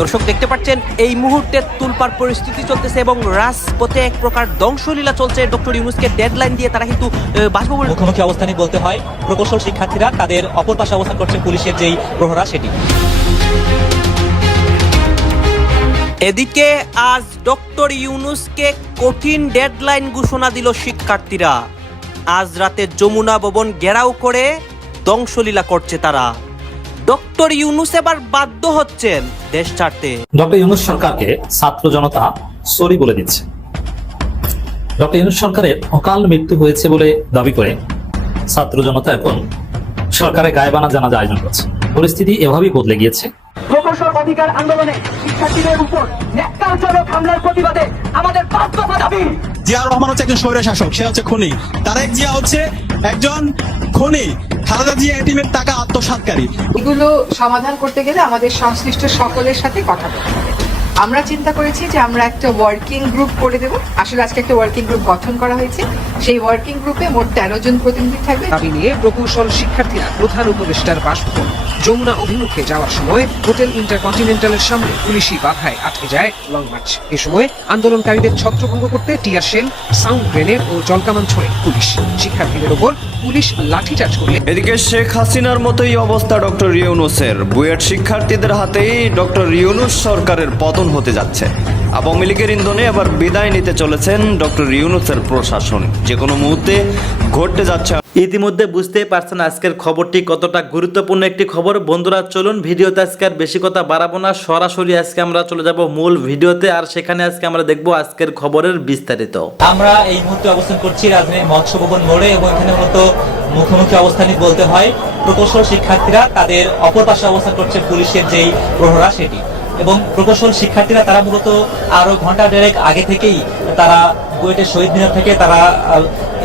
দর্শক দেখতে পাচ্ছেন এই মুহূর্তে তুলপাড় পরিস্থিতি চলতেছে এবং রাজপথে এক প্রকার ধ্বংসলীলা চলছে। ডক্টর ইউনূসকে ডেডলাইন দিয়ে তারা কিন্তু বাসভবনের মুখোমুখি অবস্থানে বলতে হয় প্রকৌশল শিক্ষার্থীরা তাদের অপর পাশে অবস্থান করছে পুলিশের যেই প্রহরা সেটি। এদিকে আজ ডক্টর ইউনূসকে কঠিন ডেডলাইন ঘোষণা দিল শিক্ষার্থীরা। আজ রাতে যমুনা ভবন ঘেরাও করে ধ্বংসলীলা করছে তারা। ডক্টর ইউনূস এবার বাধ্য হচ্ছেন দেশ ছাড়তে। ডক্টর ইউনূস সরকারকে ছাত্র জনতা সরি বলে দিচ্ছে। ডক্টর ইউনূস সরকারের অকাল মৃত্যু হয়েছে বলে দাবি করে ছাত্র জনতা এখন সরকারের গায়েবানা জানাজা আয়োজন করছে। পরিস্থিতি এভাবেই বদলে গিয়েছে। প্রকৌশল অধিকার আন্দোলনে শিক্ষার্থীদের উপর ন্যাক্কারজনক হামলার প্রতিবাদে আমাদের ৫ দফা দাবি। জিয়াউর রহমান হচ্ছে একজন স্বৈর শাসক, সে হচ্ছে খুনি। তারেক জিয়া হচ্ছে একজন খুনি। খালেদা জিয়া এটিমের টাকা আত্মসাৎকারী। এগুলো সমাধান করতে গেলে আমাদের সংশ্লিষ্ট সকলের সাথে কথা বলতে হবে। আমরা চিন্তা করেছি যে আমরা একটা ওয়ার্কিং গ্রুপ করে দেব। আসলে আজকে একটা ওয়ার্কিং গ্রুপ গঠন করা হয়েছে। সেই ওয়ার্কিং গ্রুপে মোট 13 জন প্রতিনিধি থাকবে। দাবি নিয়ে প্রকৌশল শিক্ষার্থীরা প্রধান উপদেষ্টার বাসভবন যমুনা অভিমুখে যাওয়ার সময় হোটেল ইন্টারকন্টিনেন্টালের সামনে পুলিশি বাধায় আটকে যায় লং মার্চ। এ সময় আন্দোলনকারীদের ছত্রভঙ্গ করতে টিয়ার শেল, সাউন্ড গ্রেনেড ও জলকামান ছোড়ে পুলিশ। শিক্ষার্থীদের ওপর পুলিশ লাঠিচার্জ করলে এদিকে শেখ হাসিনার মতোই অবস্থা ডক্টর ইউনূসের। বুয়েট শিক্ষার্থীদের হাতেই ডক্টর ইউনূস সরকারের পতন হতে যাচ্ছে। আওয়ামী লীগের ইন্ধনে এবার বিদায় নিতে চলেছেন ডক্টর ইউনূসের প্রশাসন। যে কোনো মুহূর্তে ঘটতে যাচ্ছে। ইতিমধ্যে বুঝতেই পারছেন আজকের খবরটি কতটা গুরুত্বপূর্ণ একটি খবর। বন্ধুরা চলুন ভিডিওতে আজকে আর বেশি কথা বাড়াবো না, সরাসরি আজকে আমরা চলে যাব মূল ভিডিওতে। আর সেখানে আজকে আমরা দেখব আজকের খবরের বিস্তারিত। আমরা এই মুহূর্তে অবস্থান করছি রাজধানীর মৎস্য ভবন মোড়ে এবং এখানে মূলত মুখোমুখি অবস্থানই বলতে হয় প্রকৌশল শিক্ষার্থীরা তাদের অপর পাশে অবস্থান করছে পুলিশের যেই প্রহরা সেটি। এবং প্রকৌশল শিক্ষার্থীরা তারা মূলত আরো ঘন্টা দেড়েক আগে থেকেই তারা বুয়েটের শহীদ মিনার থেকে তারা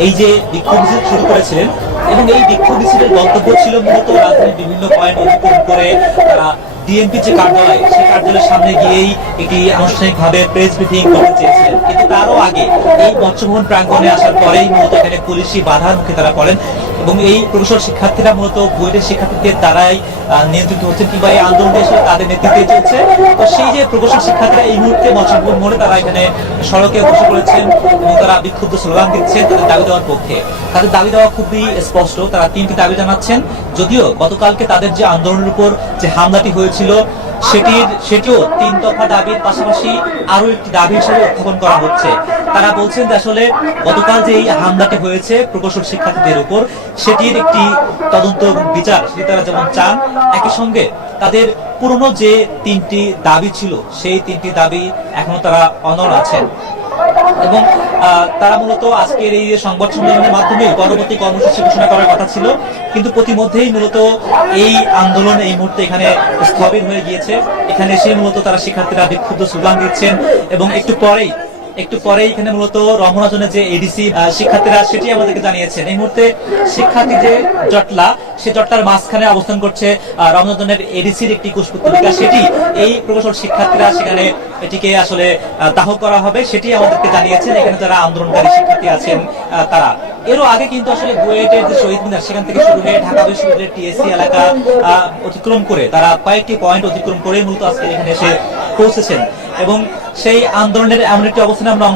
এই যে বিক্ষোভ মিছিল শুরু করেছিলেন এবং এই বিক্ষোভ মিছিলের গন্তব্য ছিল মূলত রাজধানীর বিভিন্ন পয়েন্ট অতিক্রম করে তারা ডিএমপি যে কার্যালয় সেই কার্যালয়ের সামনে গিয়েই একটি আনুষ্ঠানিকভাবে প্রেস ব্রিফিং করতে চেয়েছিলেন। কিন্তু তারও আগে এই মৎস্যভবন প্রাঙ্গণে আসার পরেই মূলত এখানে পুলিশি বাধার মুখে তারা পড়েন এবং এই প্রকৌশল শিক্ষার্থীরা মূলত বুয়েটের শিক্ষার্থীদের দ্বারাই নিয়ন্ত্রিত হচ্ছেন কিংবা এই আন্দোলনটি আসলে তাদের নেতৃত্বে চলছে। তো সেই যে প্রকৌশল শিক্ষার্থীরা এই মুহূর্তে মৎস্যভবন মোড়ে তারা এখানে সড়কে বসে পড়েছেন এবং তারা বিক্ষুব্ধ স্লোগান দিচ্ছেন তাদের দাবি দেওয়ার পক্ষে। তাদের দাবি দেওয়া খুবই স্পষ্ট। তারা 3টি দাবি জানাচ্ছেন। যদিও গতকালকে তাদের যে আন্দোলনের উপর যে হামলাটি হয়েছিল সেটিও 3 দফা দাবির পাশাপাশি আরো একটি দাবি হিসেবে উত্থাপন করা হচ্ছে। তারা বলছেন যে আসলে গতকাল যে এই হামলাটি হয়েছে প্রকৌশল শিক্ষার্থীদের উপর সেটির একটি তদন্ত বিচার সেটি তারা যেমন চান, একই সঙ্গে তাদের পুরনো যে 3টি দাবি ছিল সেই 3টি দাবি এখনো তারা অনড় আছেন এবং তারা মূলত আজকের এই সংবাদ সম্মেলনের মাধ্যমে পরবর্তী কর্মসূচি ঘোষণা করার কথা ছিল। কিন্তু প্রতিমধ্যেই মূলত এই আন্দোলন এই মুহূর্তে এখানে স্থবির হয়ে গিয়েছে। এখানে এসে মূলত তারা শিক্ষার্থীরা বিক্ষুব্ধ স্লোগান দিচ্ছেন এবং একটু পরেই এখানে মূলত রমনাজনের যে এডিসি শিক্ষার্থীরা সেটি আমাদেরকে জানিয়েছেন। এই মুহূর্তে শিক্ষার্থী যে জটলা সে জটলার মাঝখানে অবস্থান করছে রমনাজনের এডিসির একটি কুশপুত্তলিকা। সেটি এই প্রকৌশল শিক্ষার্থীরা সেখানে এটিকে আসলে দাহ করা হবে সেটি আমাদেরকে জানিয়েছেন এখানে যারা আন্দোলনকারী শিক্ষার্থী আছেন তারা। এরও আগে কিন্তু আসলে বুয়েটের যে শহীদ মিনার সেখান থেকে শুরু হয়ে ঢাকা বিশ্ববিদ্যালয়ের টিএসসি এলাকা অতিক্রম করে তারা কয়েকটি পয়েন্ট অতিক্রম করে মূলত আজকে এখানে এসে পৌঁছেছেন এবং সেই আন্দোলনের এমন একটি অবস্থানে আমরা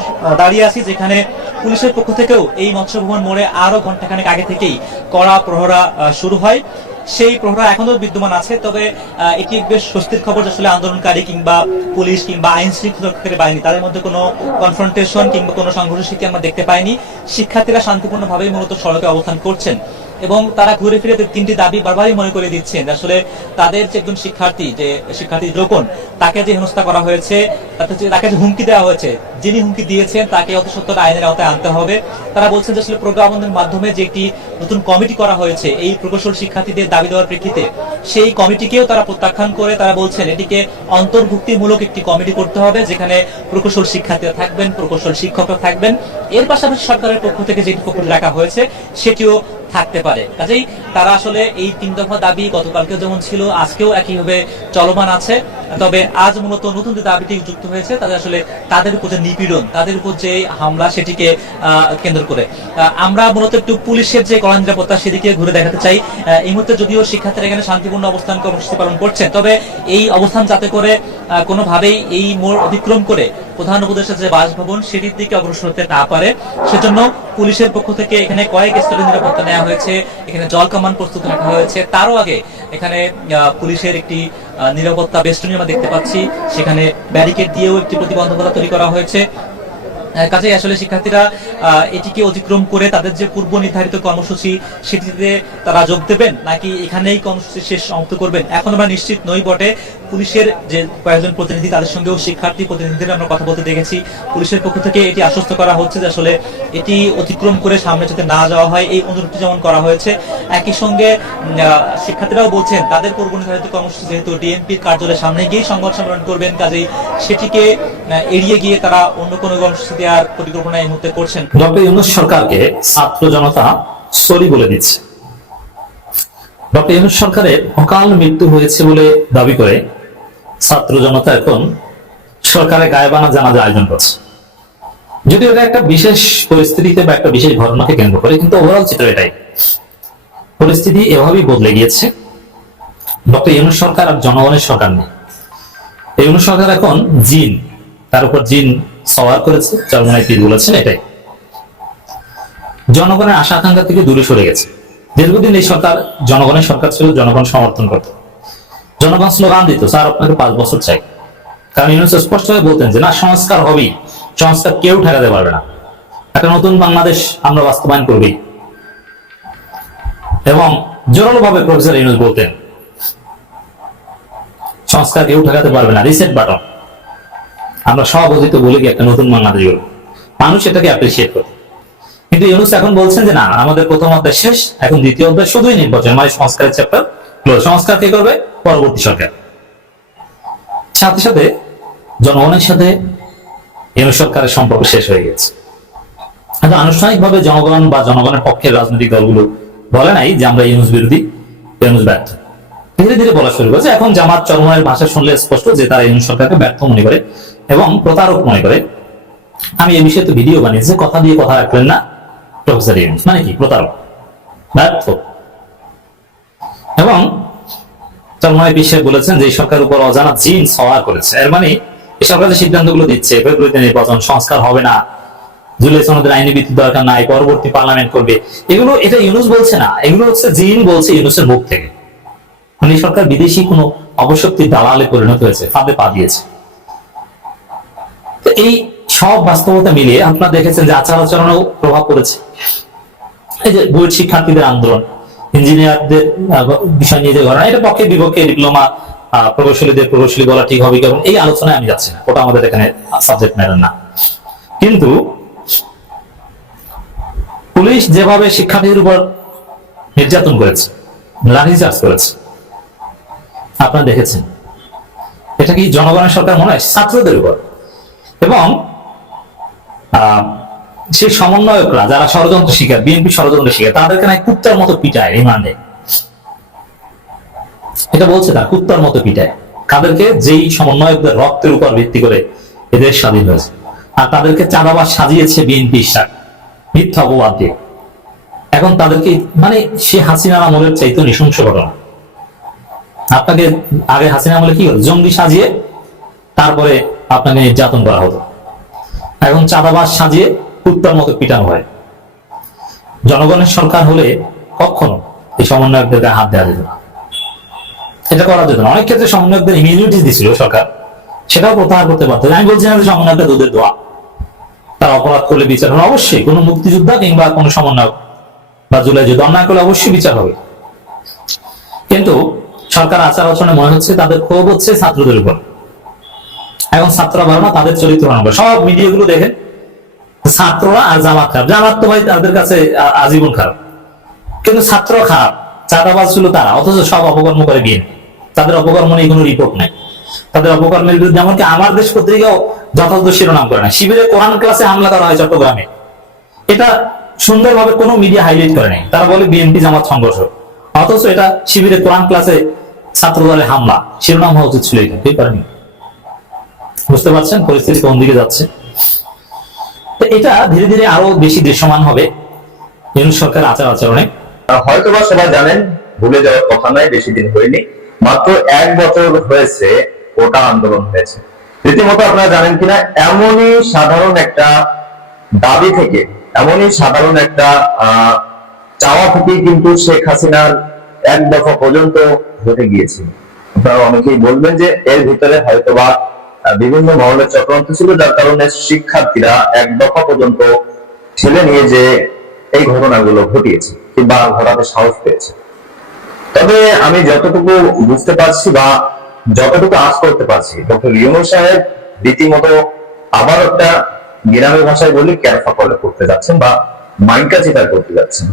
দাঁড়িয়ে আছি যেখানে পুলিশের পক্ষ থেকেও এই মৎস্য ভবন মোড়ে আরো ঘন্টাখানেক আগে থেকেই কড়া প্রহরা শুরু হয়। সেই প্রহরা এখনো বিদ্যমান আছে। তবে এটি বেশ স্বস্তির খবর আসলে আন্দোলনকারী কিংবা পুলিশ কিংবা আইন শৃঙ্খলা বাহিনী তাদের মধ্যে কোনো কনফ্রন্টেশন কিংবা কোনো সংঘর্ষ আমরা দেখতে পাইনি। শিক্ষার্থীরা শান্তিপূর্ণভাবে মূলত সড়কে অবস্থান করছেন এবং তারা ঘুরে ফিরে 3টি দাবি বারবারই মনে করে দিচ্ছেন আসলে তাদের যে একজন শিক্ষার্থী রোকন তাকে যে হেনস্থা করা হয়েছে, তাকে যে হুমকি দেওয়া হয়েছে, যিনি হুমকি দিয়েছেন তাকে অতি সত্বর আইনের আওতায় আনতে হবে। তারা বলছেন যে আসলে প্রজ্ঞাপনের মাধ্যমে যে একটি নতুন কমিটি করা হয়েছে এই প্রকৌশল শিক্ষার্থীদের দাবি দেওয়ার প্রেক্ষিতে সেই কমিটিকেও তারা প্রত্যাখ্যান করে তারা বলছেন এটিকে অন্তর্ভুক্তিমূলক একটি কমিটি করতে হবে যেখানে প্রকৌশল শিক্ষার্থীরা থাকবেন, প্রকৌশল শিক্ষকরা থাকবেন। এর পাশাপাশি সরকারের পক্ষ থেকে যেটি প্রকল্প রাখা হয়েছে সেটিও থাকতে পারে। কাজেই তারা আসলে এই 3 দফা দাবি গতকালকেও যেমন ছিল আজকেও একইভাবে চলমান আছে তবে আজ মূলত নতুন যে দাবিটি যুক্ত হয়েছে তাদের আসলে তাদের উপর যে নিপীড়ন, তাদের উপর যে হামলা সেটিকে কেন্দ্র করে আমরা মূলত একটু পুলিশের যে কড়া নিরাপত্তা সেদিকে ঘুরে দেখাতে চাই। এই মুহূর্তে যদিও শিক্ষার্থীরা এখানে শান্তিপূর্ণ অবস্থান কর্মসূচি পালন করছেন, তবে এই অবস্থান যাতে করে কোনোভাবেই এই মোড় অতিক্রম করে প্রধান উপদেষ্টার যে বাসভবন সেটির দিকে অগ্রসর হতে না পারে, সেজন্য পুলিশের পক্ষ থেকে এখানে কয়েক স্তরের নিরাপত্তা নেওয়া হয়েছে, এখানে জল কামান প্রস্তুত রাখা হয়েছে। তারও আগে এখানে পুলিশের একটি নিরাপত্তা বেষ্টনী আমরা দেখতে পাচ্ছি, সেখানে ব্যারিকেড দিয়েও একটি প্রতিবন্ধকতা তৈরি করা হয়েছে। কাজেই আসলে শিক্ষার্থীরা এটিকে অতিক্রম করে তাদের যে পূর্ব নির্ধারিত কর্মসূচি সেটিতে তারা যোগ দেবেন নাকি এখানেই কর্মসূচি শেষ সমাপ্ত করবেন এখন আমরা নিশ্চিত নই বটে। পুলিশের যে কয়েকজন প্রতিনিধি তাদের সঙ্গেও শিক্ষার্থী প্রতিনিধিদের আমরা কথা বলতে দেখেছি। পুলিশের পক্ষ থেকে এটি আশ্বস্ত করা হচ্ছে যে আসলে এটি অতিক্রম করে সামনে যাতে না যাওয়া হয় এই অনুরোধটি যেমন করা হয়েছে, একই সঙ্গে শিক্ষার্থীরাও বলছেন তাদের পূর্ব নির্ধারিত কর্মসূচি যেহেতু ডিএমপির কার্যালয়ের সামনে গিয়ে সংবাদ সম্মেলন করবেন, কাজেই সেটিকে এড়িয়ে গিয়ে তারা অন্য কোনো কর্মসূচি দেওয়ার পরিকল্পনা এই মুহূর্তে করছেন। ডক্টর ইউনূস সরকারকে ছাত্র জনতা সরি বলে দিচ্ছে। ডক্টর ইউনূস সরকারের অকাল মৃত্যু হয়েছে বলে দাবি করে ছাত্র জনতা এখন সরকারের গায়েবানা জানাজা আয়োজন করছে। যদিও এটা একটা বিশেষ পরিস্থিতিতে বা একটা বিশেষ ঘটনাকে কেন্দ্র করে, কিন্তু ওভারঅল চিত্র এটাই। পরিস্থিতি এভাবেই বদলে গিয়েছে। ডক্টর ইউনূস সরকার আর জনগণের সরকার নেই। এই ইউনূস সরকার এখন জিন, তার উপর জিন সওয়ার করেছে, চরমনাই পীর বলেছেন। এটাই জনগণের আশা আকাঙ্ক্ষা থেকে দূরে সরে গেছে। দীর্ঘদিন এই সরকার জনগণের সরকার ছিল, জনগণ সমর্থন করত, জনগণ স্লোগান দিত স্যার আপনাকে 5 বছর চাই। কারণ ইউনূস স্পষ্টভাবে বলতেন যে না, সংস্কার হবেই, সংস্কার কেউ ঠেকাতে পারবে না, একটা নতুন বাংলাদেশ আমরা বাস্তবায়ন করবি। এবং জোরালো ভাবে প্রফেসর ইউনূস বলতেন সংস্কার কেউ ঠেকাতে পারবে না, রিসেট বাটন। আমরা সভাপতিত্ব বলে কি একটা নতুন বাংলাদেশ গড়ব, মানুষ এটাকে অ্যাপ্রিসিয়েট করে। কিন্তু ইউনূস এখন বলছেন যে না, আমাদের প্রথম অধ্যায় শেষ, এখন দ্বিতীয় অধ্যায় শুধুই নির্বাচন, মানে সংস্কারের চ্যাপ্টার ক্লোজ। সংস্কার কে করবে? পরবর্তী সরকার। সাথে সাথে জনগণের সাথে ইউনূস সরকারের সম্পর্ক শেষ হয়ে গেছে। কিন্তু আনুষ্ঠানিকভাবে জনগণ বা জনগণের পক্ষের রাজনৈতিক দলগুলো বলে নাই যে আমরা ইউনূস বিরোধী, ইউনূস ব্যর্থ। ধীরে ধীরে বলা শুরু করেছে। এখন জামাত চরমনাইয়ের ভাষা শুনলে স্পষ্ট যে তারা ইউনূস সরকারকে ব্যর্থ মনে করে এবং প্রতারক মনে করে। আমি এই বিষয়ে তো ভিডিও বানিয়েছি, কথা দিয়ে কথা রাখলেন না প্রফেসর ইউনূস, মানে কি? প্রতারক, ব্যর্থ। এবং চরমনাই পীর সাহেব বলেছেন যে এই সরকারের উপর অজানা জিন সওয়ার করেছে। এর মানে এই সরকার যে সিদ্ধান্তগুলো দিচ্ছে, ফেব্রুয়ারিতে নির্বাচন, সংস্কার হবে না, জুলাই সনদের আইনি ভিত্তির দরকার নাই, পরবর্তী পার্লামেন্ট করবে, এগুলো এটা ইউনূস বলছে না, এগুলো হচ্ছে জিন বলছে ইউনূসের মুখ থেকে। মানে সরকার বিদেশি কোনো অবশক্তির দালালে পরিণত হয়েছে, ফাঁদে পা দিয়েছে। এই সব বাস্তবতা মিলিয়ে আপনারা দেখেছেন যে আচার আচরণেও প্রভাব পড়েছে। এই যে বুয়েট শিক্ষার্থীদের আন্দোলন, ইঞ্জিনিয়ারদের বিষয় নিয়ে যে ঘটনা, এটা পক্ষে বিপক্ষে ডিপ্লোমা প্রকৌশলী বলা ঠিক হবে কেমন, এই আলোচনায় আমি যাচ্ছি না, ওটা আমাদের এখানে সাবজেক্ট ম্যাটার না। কিন্তু পুলিশ যেভাবে শিক্ষার্থীদের উপর নির্যাতন করেছে, লাঠিচার্জ করেছে, আপনারা দেখেছেন, এটা কি জনগণের সরকার মনে হয়? ছাত্রদের উপর। এবং সেই সমন্বয়করা যারা ষড়যন্ত্র শিকার, বিএনপি ষড়যন্ত্র শিকার, তাদেরকে না কুত্তার মতো পিটায় রিমান্ডে। এটা বলছে তার কুত্তার মতো পিটায় কাদেরকে? যেই সমন্বয়কদের রক্তের উপর ভিত্তি করে এদের স্বাধীন হয়েছে, আর তাদেরকে চাঁদাবাজ সাজিয়েছে বিএনপি মিথ্যা অপবাদ দিয়ে। এখন তাদেরকে মানে সে হাসিনার আমলের চাইতে নৃশংস ঘটনা। আপনাকে আগে হাসিনা আমলে কি হতো? জঙ্গি সাজিয়ে তারপরে আপনাকে নির্যাতন করা হতো। এখন চাঁদাবাজ সাজিয়ে কুত্তার মতো পিটানো হয়। জনগণের সরকার হলে কখনো এই সমন্বয়কদের হাত দেওয়া যেত না, এটা করা যেত না। অনেক ক্ষেত্রে সমন্বয়কদের ইমিউনিটি দিছিল সরকার, সেটাও প্রত্যাহার করতে পারত। আমি বলছি না যে সমন্বয়কটা দুধের দোয়া, তারা অপরাধ করলে বিচার হবে, অবশ্যই কোনো মুক্তিযোদ্ধা কিংবা কোনো সমন্বয়ক বা জুলাই যুদ্ধ অন্যায় করলে অবশ্যই বিচার হবে। কিন্তু সরকার আচার আচরণে মনে হচ্ছে তাদের ক্ষোভ হচ্ছে ছাত্রদের উপর। এখন ছাত্ররা ভালো না, তাদের চরিত্র ভালো। সব মিডিয়াগুলো দেখেন ছাত্ররা আর জামাত খারাপ, জামাত তো ভাই তাদের কাছে আজীবন খারাপ, কিন্তু ছাত্র খারাপ, চাঁদাবাজ ছিল তারা, অথচ সব অপকর্ম করে বিএনপি। তাদের অপকর্ম নিয়ে কোনো রিপোর্ট নাই, তাদের অপকর্মের বিরুদ্ধে এমনকি আমার দেশ পত্রিকাও যথাযথ শিরোনাম করে না। শিবিরে কোরআন ক্লাসে হামলা করা হয় চট্টগ্রামে, এটা সুন্দরভাবে কোনো মিডিয়া হাইলাইট করে নাই। তারা বলে বিএনপি জামাত সংঘর্ষ, অথচ এটা শিবিরে কোরআন ক্লাসে ছাত্রদলের হামলা শিরোনাম হওয়া উচিত ছিল, এটা কেউ করেনি। বুঝতে পারছেন পরিস্থিতি কোন দিকে যাচ্ছে। তো এটা ধীরে ধীরে আরো বেশি দৃশ্যমান হবে ইউনূস সরকার আচার আচরণে। হয়তোবা সবাই জানেন, ভুলে যাওয়ার কথা নয়, বেশি দিন হয়নি, মাত্র 1 বছর হয়েছে কোটা আন্দোলন হয়েছে। রীতিমতো আপনারা জানেন কিনা, এমনই সাধারণ একটা দাবি থেকে, এমনই সাধারণ একটা চাওয়া থেকে কিন্তু শেখ হাসিনার 1 দফা পর্যন্ত ঘটে গিয়েছিল। আপনারা অনেকেই বলবেন যে এর ভিতরে হয়তোবা বিভিন্ন মহলের চক্রান্ত ছিল, যার কারণে শিক্ষার্থীরা 1 দফা পর্যন্ত ঠেলে নিয়ে যে এই ঘটনাগুলো ঘটিয়েছে কিংবা ঘটাতে সাহস পেয়েছে। তবে আমি যতটুকু বুঝতে পারছি বা যতটুকু আশ করতে পারছি, ডক্টর ইউনূস সাহেব রীতিমতো আবার একটা গ্রামের ভাষায় বলি ক্যারফা করতে যাচ্ছেন বা মাইকা চিন্তা করতে যাচ্ছেন।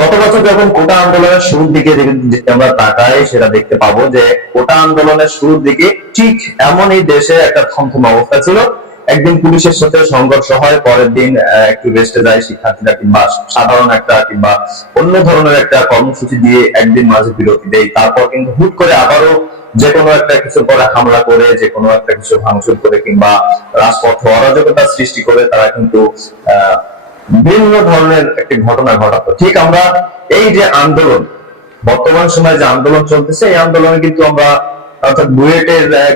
গত বছর যখন কোটা আন্দোলনের শুরুর দিকে আমরা তাকাই, সেটা দেখতে পাবো যে কোটা আন্দোলনের শুরুর দিকে ঠিক এমনই দেশে একটা থমথম অবস্থা ছিল। একদিন পুলিশের সাথে সংঘর্ষ হয়, পরের দিন একটু রেস্টে যায় শিক্ষার্থীরা কিংবা সাধারণ একটা কিংবা অন্য ধরনের একটা কর্মসূচি দিয়ে একদিন মাঝে বিরতি দেয়। তারপর কিন্তু হুট করে আবারও যে কোনো একটা কিছু করে হামলা করে, যে কোনো একটা কিছু ভাঙচুর করে কিংবা রাজপথে অরাজকতা সৃষ্টি করে তারা কিন্তু ভিন্ন ধরনের একটি ঘটনা ঘটাতো। ঠিক আমরা এই যে আন্দোলন, বর্তমান সময়ে যে আন্দোলন চলতেছে, এই আন্দোলনে কিন্তু আমরা অর্থাৎ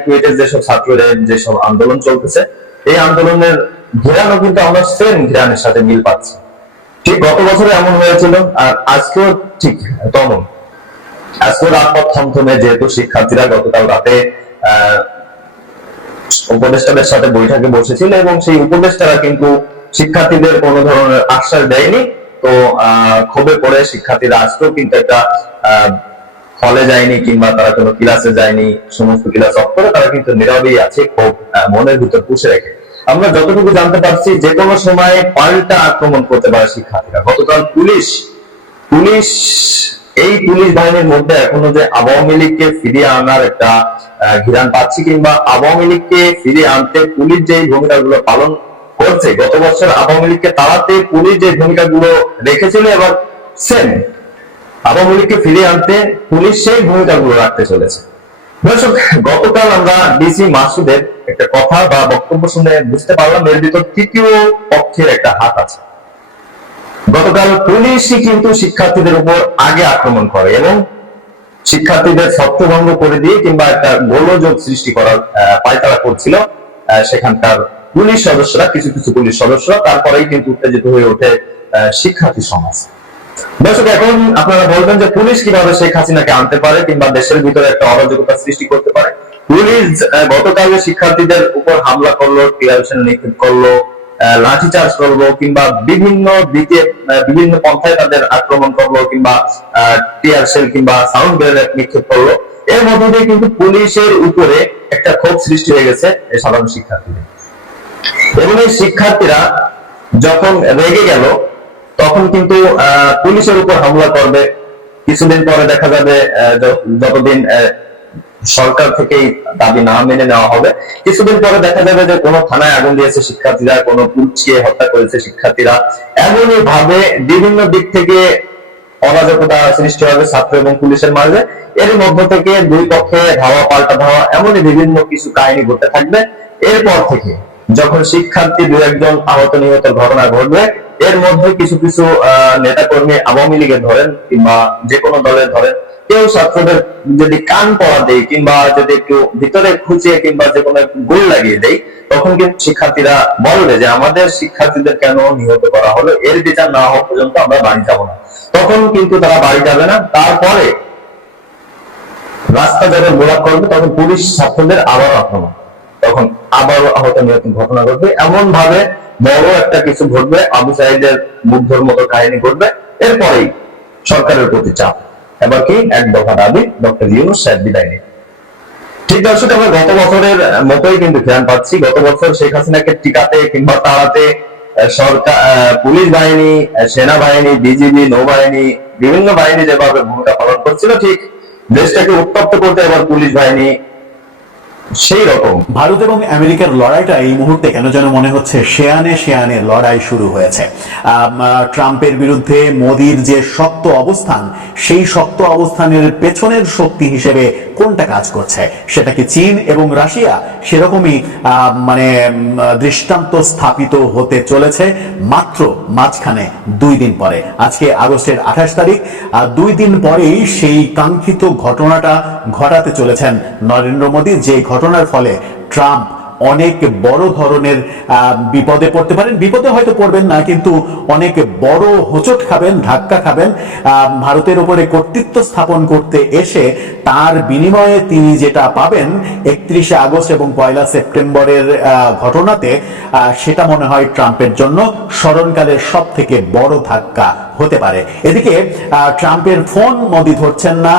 কুয়েটের যেসব ছাত্রদের যেসব আন্দোলন চলতেছে, এই আন্দোলনের ঘেরানো কিন্তু আমরা সেম ঘেরানের সাথে মিল পাচ্ছি। ঠিক গত বছরে এমন হয়েছিল, আর আজকেও ঠিক তেমন। আজকেও রাজপথ থমথমে, যেহেতু শিক্ষার্থীরা গতকাল রাতে উপদেষ্টাদের সাথে বৈঠকে বসেছিল এবং সেই উপদেষ্টারা কিন্তু শিক্ষার্থীদের কোনো ধরনের আশ্বাস দেয়নি। তো ক্ষোভে পড়ে শিক্ষার্থীরা আজকেও কিন্তু একটা হলে যায়নি কিংবা তারা কোনো ক্লাসে যায়নি, সমস্ত ক্লাস অফ করে তারা কিন্তু নীরবেই আছে, ক্ষোভ মনের ভিতর পুষে রেখে। আমরা যতটুকু জানতে পারছি, যে কোনো সময় পাল্টা আক্রমণ করতে পারে শিক্ষার্থীরা। গতকাল পুলিশ বাহিনীর মধ্যে এখনো যে আওয়ামী লীগকে ফিরিয়ে আনার একটা ঘিরান পাচ্ছি কিংবা আওয়ামী লীগকে ফিরিয়ে আনতে পুলিশ যে ভূমিকাগুলো পালন করছে, গত বছর আওয়ামী লীগকে তাড়াতে পুলিশ যে ভূমিকাগুলো রেখেছিল, এবার সেম আওয়ামী লীগকে ফিরিয়ে আনতে পুলিশ সেই ভূমিকাগুলো রাখতে চলেছে। দর্শক, গতকাল আমরা ডিসি মাসুদের একটা কথা বা বক্তব্য শুনে বুঝতে পারলাম এর ভিতর তৃতীয় পক্ষের একটা হাত আছে। গতকাল পুলিশই কিন্তু শিক্ষার্থীদের উপর আগে আক্রমণ করে এবং শিক্ষার্থীদের ছত্রভঙ্গ করে দিয়ে কিংবা একটা গোলযোগ সৃষ্টি করার পায়তারা করছিল সেখানকার পুলিশ সদস্যরা, কিছু কিছু পুলিশ সদস্যরা। তারপরেই কিন্তু উত্তেজিত হয়ে ওঠে শিক্ষার্থী সমাজ। দর্শক, এখন আপনারা বলবেন যে পুলিশ কিভাবে শেখ হাসিনাকে আনতে পারে কিংবা দেশের ভিতরে একটা অরাজকতা সৃষ্টি করতে পারে। পুলিশ গতকাল শিক্ষার্থীদের উপর হামলা করলো, টিয়ার সেল নিক্ষেপ করলো, লাঠিচার্জ করলো কিংবা বিভিন্ন দিকে বিভিন্ন পন্থায় তাদের আক্রমণ করলো কিংবা টিয়ার সেল কিংবা সাউন্ড গ্রেনেড নিক্ষেপ করলো। এর মধ্যে দিয়ে কিন্তু পুলিশের উপরে একটা ক্ষোভ সৃষ্টি হয়ে গেছে সাধারণ শিক্ষার্থীদের। এবং এই শিক্ষার্থীরা যখন রেগে গেল, তখন কিন্তু পুলিশের উপর হামলা করবে। কিছুদিন পরে দেখা যাবে, যতদিন সরকার থেকেই দাবি না মেনে নেওয়া হবে, কিছুদিন পরে দেখা যাবে যে কোনো থানায় আগুন দিয়েছে শিক্ষার্থীরা, কোনো পুলিশকে হত্যা করেছে শিক্ষার্থীরা। এমনই ভাবে বিভিন্ন দিক থেকে অরাজকতা সৃষ্টি হবে ছাত্র এবং পুলিশের মাঝে। এর মধ্য থেকে দুই পক্ষে ধাওয়া পাল্টা ধাওয়া, এমনই বিভিন্ন কিছু কাহিনী ঘটতে থাকবে। এরপর থেকে যখন শিক্ষার্থী দু একজন আহত নিহত ঘটনা ঘটবে, এর মধ্যে কিছু কিছু নেতা কর্মী আওয়ামী লীগের ধরেন কিংবা যে কোনো দলের ধরেন, কেউ ছাত্রদের যদি কান পড়া দেয় কিংবা যদি একটু ভিতরে খুঁচিয়ে কিংবা যে কোনো গোল লাগিয়ে দেয়, তখন কিন্তু শিক্ষার্থীরা বলবে যে আমাদের শিক্ষার্থীদের কেন নিহত করা হলো, এর বিচার না হওয়া পর্যন্ত আমরা বাড়ি যাব না। তখন কিন্তু তারা বাড়ি যাবে না। তারপরে রাস্তা যখন ব্লক করবে, তখন পুলিশ ছাত্রদের আবার আক্রমণ, তখন আবারও আহত নিহত ঘটনা ঘটবে। এমন ভাবে বড় একটা কিছু ঘটবে, আবু সাইদের মুগ্ধর মতো কাহিনী ঘটবে। এরপরেই সরকারের প্রতি চাপ, এবার কি 1 দফা দাবি, ডক্টর ইউনূস সাহেব বিদায় নেই। ঠিক দর্শক, আমরা গত বছরের মতোই কিন্তু ধ্যান পাচ্ছি। গত বছর শেখ হাসিনাকে টিকাতে কিংবা তাড়াতে সরকার, পুলিশ বাহিনী, সেনাবাহিনী, বিজিবি, নৌবাহিনী, বিভিন্ন বাহিনী যেভাবে ভূমিকা পালন করছিল, ঠিক দেশটাকে উত্তপ্ত করতে এবার পুলিশ বাহিনী সেই রকম ভারত এবং আমেরিকার লড়াইটা এই মুহূর্তে কেন যেন মনে হচ্ছে শেয়ানে লড়াই শুরু হয়েছে। ট্রাম্পের বিরুদ্ধে মোদির যে শক্ত অবস্থান, সেই শক্ত অবস্থানের পেছনের শক্তি হিসেবে কোনটা কাজ করছে, সেটা কি চীন এবং রাশিয়া? সেরকমই দৃষ্টান্ত স্থাপিত হতে চলেছে মাত্র মাঝখানে 2 দিন পরে। আজকে আগস্টের 28 তারিখ, 2 দিন পরেই সেই কাঙ্ক্ষিত ঘটনাটা ঘটাতে চলেছেন নরেন্দ্র মোদী, যে ঘটনার ফলে ট্রাম্প অনেক বড় ধরনের বিপদে পড়তে পারেন। বিপদে হয়তো পড়বেন না, কিন্তু অনেক বড় হোঁচট খাবেন, ধাক্কা খাবেন। ভারতের উপরে কর্তৃত্ব স্থাপন করতে এসে তার বিনিময়ে তিনি যেটা পাবেন 31 আগস্ট এবং 1 সেপ্টেম্বরের ঘটনাতে, সেটা মনে হয় ট্রাম্পের জন্য স্মরণকালের সব থেকে বড় ধাক্কা হতে পারে। এদিকে ট্রাম্পের ফোন মোদি ধরছেন না,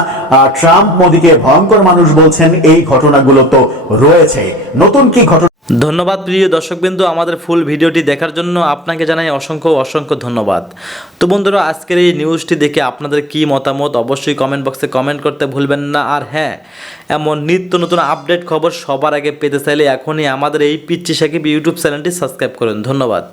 ট্রাম্প মোদিকে ভয়ঙ্কর মানুষ বলছেন। এই ঘটনাগুলো তো রয়েছে। নতুন কি ঘটনা? ধন্যবাদ প্রিয় দর্শকবৃন্দ, আমাদের ফুল ভিডিওটি দেখার জন্য আপনাকে জানাই অসংখ্য ধন্যবাদ। তো বন্ধুরা, আজকের এই নিউজটি দেখে আপনাদের কি মতামত অবশ্যই কমেন্ট বক্সে কমেন্ট করতে ভুলবেন না। আর হ্যাঁ, এমন নিত্য নতুন আপডেট খবর সবার আগে পেতে চাইলে এখনই আমাদের এই পিচ্চি সাকিব ইউটিউব চ্যানেলটি সাবস্ক্রাইব করুন। ধন্যবাদ।